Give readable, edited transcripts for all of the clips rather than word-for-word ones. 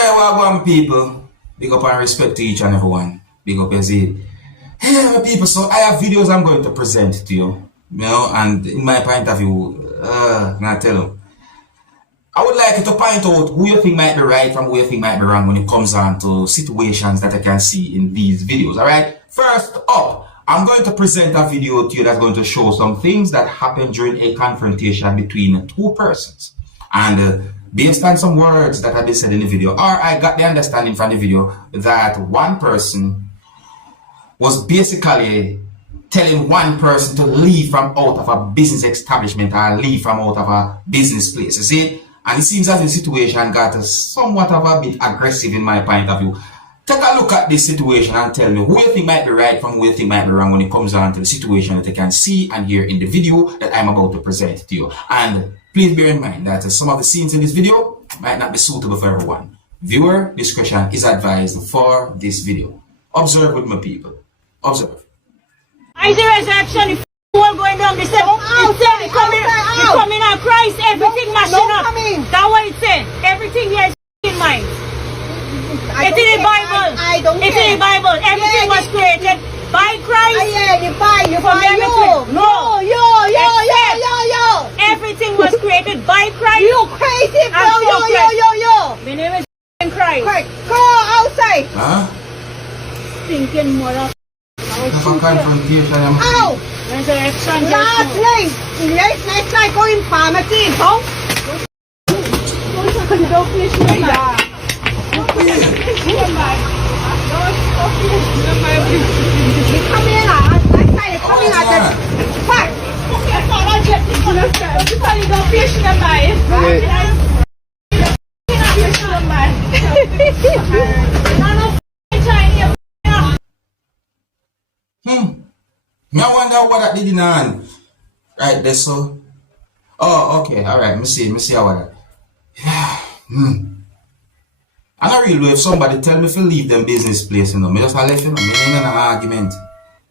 Yeah, well, people. Big up and respect to each and everyone. Big up as it. Hey, my people. So I have videos I'm going to present to you. You know, and in my point of view, I tell you, I would like you to point out who you think might be right from who you think might be wrong when it comes on to situations that I can see in these videos. Alright? First up, I'm going to present a video to you that's going to show some things that happened during a confrontation between two persons. And based on some words that have been said in the video, or I got the understanding from the video that one person was basically telling one person to leave from out of a business establishment or leave from out of a business place. You see? And it seems as the situation got somewhat of a bit aggressive in my point of view. Take a look at this situation and tell me who you think might be right from who you think might be wrong when it comes down to the situation that you can see and hear in the video that I'm about to present to you. And please bear in mind that some of the scenes in this video might not be suitable for everyone. Viewer discretion is advised for this video. Observe with my people. Observe. I see resurrection, the world going down, they said, he coming out Christ, everything mashing up. That's what it said. Everything here is in mind. It's in the Bible. It's in the Bible. Everything was created by Christ. Everything was created by Christ. You crazy, bro. Yo. My name is Christ. Go outside. Huh? Thinking more of Ow! resurrection. Last night going pharmacy, huh? I wonder what that did in hand. Right there, so. Oh, okay, alright, me see how that. I don't really know if somebody tell me to leave them business place, you know. Me just a left, you know, me ain't in an argument.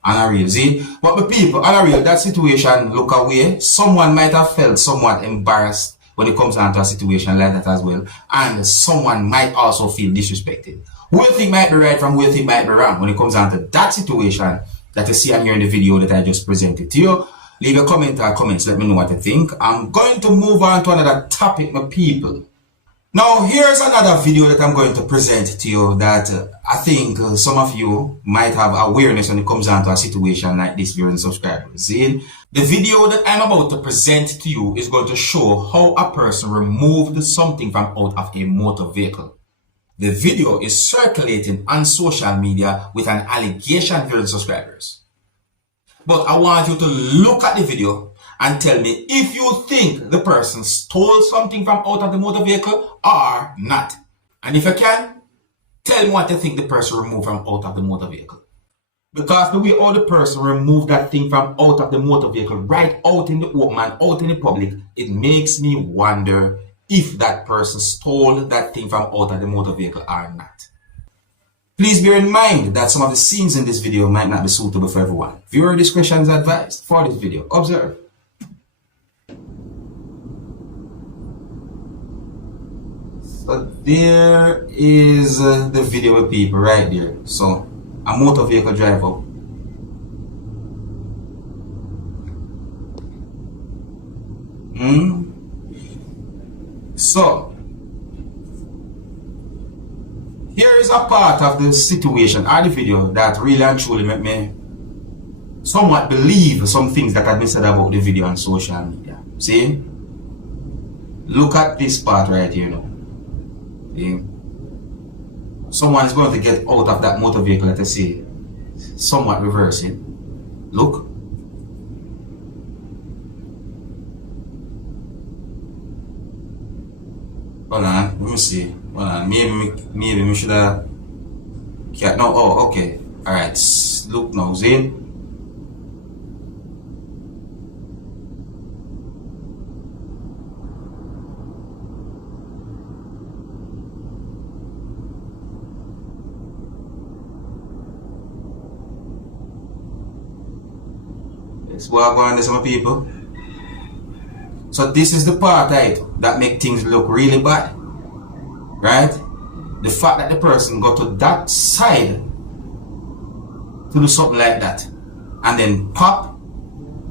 And I real, see? But the people, and I real, that situation look away. Someone might have felt somewhat embarrassed when it comes down to a situation like that as well. And someone might also feel disrespected. Who you think might be right from who you think might be wrong when it comes down to that situation that you see and hear in the video that I just presented to you. Leave a comment or comments, let me know what you think. I'm going to move on to another topic, my people. Now, here's another video that I'm going to present to you that I think some of you might have awareness when it comes down to a situation like this, viewers and subscribers. See? The video that I'm about to present to you is going to show how a person removed something from out of a motor vehicle. The video is circulating on social media with an allegation, viewers and subscribers. But I want you to look at the video and tell me if you think the person stole something from out of the motor vehicle or not. And if you can, tell me what you think the person removed from out of the motor vehicle. Because the way all the person removed that thing from out of the motor vehicle right out in the open and out in the public, it makes me wonder if that person stole that thing from out of the motor vehicle or not. Please bear in mind that some of the scenes in this video might not be suitable for everyone. Viewer discretion is advised for this video. Observe. So there is the video of people right there. So a motor vehicle driver. So here is a part of the situation or the video that really and truly made me somewhat believe some things that have been said about the video on social media. See? Look at this part right here now. See? Someone is going to get out of that motor vehicle, let us say, somewhat reversing. Look. Hold on, let me see. Hold on, maybe we should have. No, oh, okay. Alright, look now, see? Let's walk on this, my people. So this is the part, right, that make things look really bad, right? the fact that the person got to that side to do something like that and then pop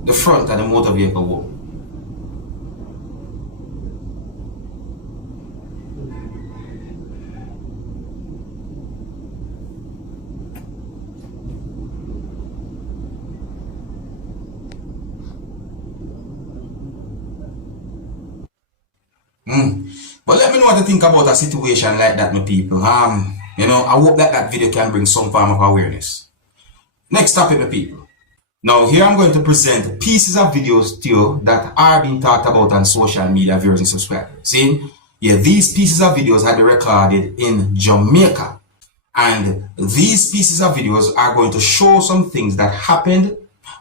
the front of the motor vehicle wall. But let me know what you think about a situation like that, my people. You know, I hope that that video can bring some form of awareness. Next topic, my people. Now, here I'm going to present pieces of videos to you that are being talked about on social media, viewers and subscribers. See, yeah, these pieces of videos had been recorded in Jamaica. And these pieces of videos are going to show some things that happened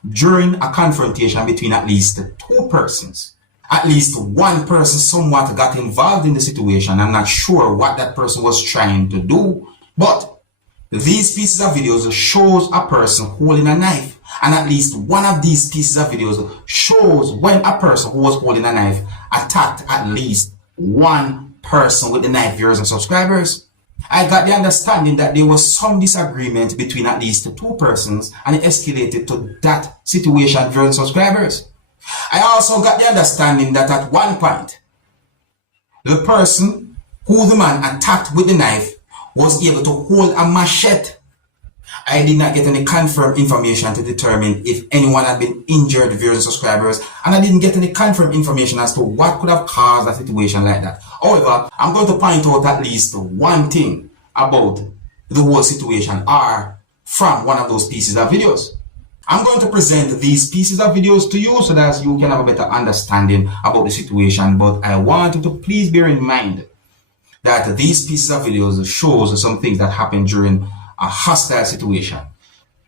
during a confrontation between at least two persons. At least one person somewhat got involved in the situation. I'm not sure what that person was trying to do, but these pieces of videos shows a person holding a knife, and at least one of these pieces of videos shows when a person who was holding a knife attacked at least one person with the knife, viewers and subscribers. I got the understanding that there was some disagreement between at least two persons, and it escalated to that situation, viewers and subscribers. I also got the understanding that at one point, the person who the man attacked with the knife was able to hold a machete. I did not get any confirmed information to determine if anyone had been injured, viewers and subscribers, and I didn't get any confirmed information as to what could have caused a situation like that. However, I'm going to point out at least one thing about the whole situation or from one of those pieces of videos. I'm going to present these pieces of videos to you so that you can have a better understanding about the situation, but I want you to please bear in mind that these pieces of videos shows some things that happened during a hostile situation.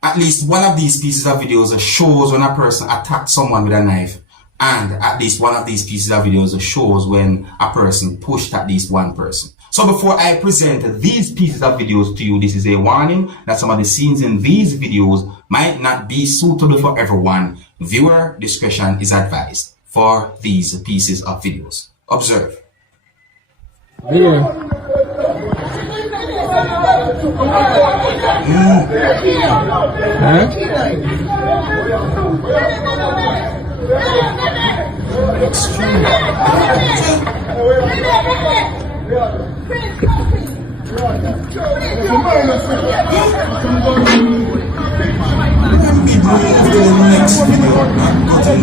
At least one of these pieces of videos shows when a person attacked someone with a knife, and at least one of these pieces of videos shows when a person pushed at least one person. So before I present these pieces of videos to you, this is a warning that some of the scenes in these videos might not be suitable for everyone. Viewer discretion is advised for these pieces of videos. Observe. Yeah.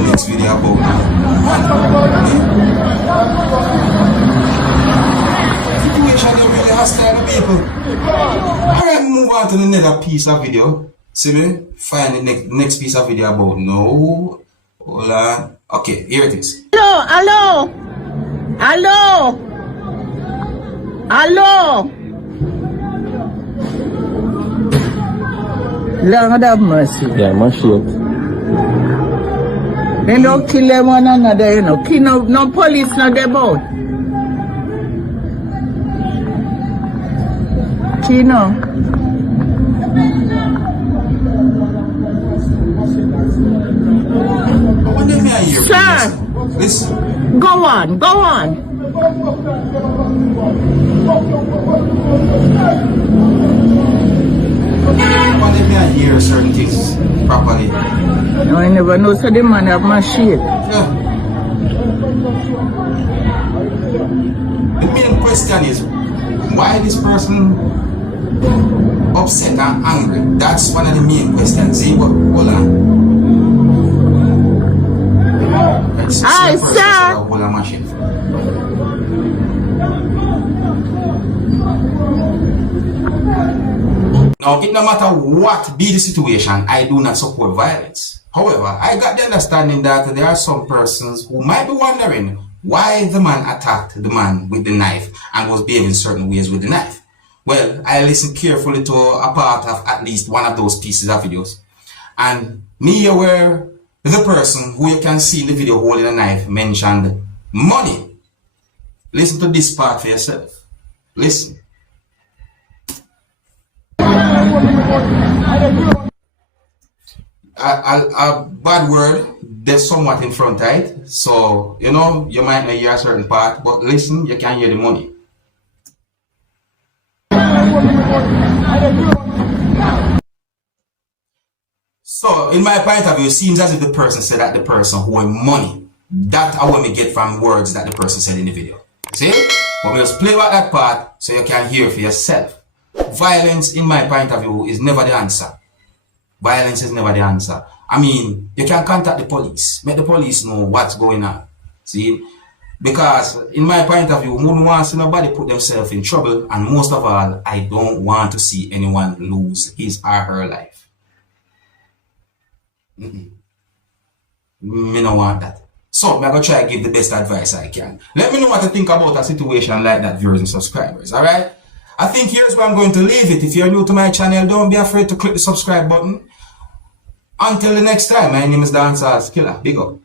Next video about situation really hostile people. Alright, move on to the next piece of video. See me? Find the next piece of video about no. Hold on. Okay, here it is. Hello. Lord have mercy. Yeah, my shit. They don't kill them one another, you know. Kill no police, no they both. Chino. Sir. Listen. Go on. Let me hear certain things properly. No, I never know, so the man have my shit. Yeah. The main question is, why this person upset and angry? That's one of the main questions. See, but hold on. Aye, sir. Hold on, machine. Now, it no matter what be the situation, I do not support violence. However, I got the understanding that there are some persons who might be wondering why the man attacked the man with the knife and was behaving certain ways with the knife. Well, I listened carefully to a part of at least one of those pieces of videos. And me aware the person who you can see in the video holding a knife mentioned money. Listen to this part for yourself. Listen. A bad word, there's somewhat in front, right? So, you know, you might not hear a certain part, but listen, you can hear the money. So, in my point of view, it seems as if the person said that the person who won money. That I want me get from words that the person said in the video. See? But we just play back that part so you can hear for yourself. Violence, in my point of view, is never the answer. Violence is never the answer. I mean, you can contact the police. Make the police know what's going on. See? Because, in my point of view, I don't want to see nobody put themselves in trouble. And most of all, I don't want to see anyone lose his or her life. Me don't want that. So, I'm going to try to give the best advice I can. Let me know what you think about a situation like that, viewers and subscribers, alright? I think here's where I'm going to leave it. If you're new to my channel, don't be afraid to click the subscribe button. Until the next time, my name is Dancehall Skilla. Big up.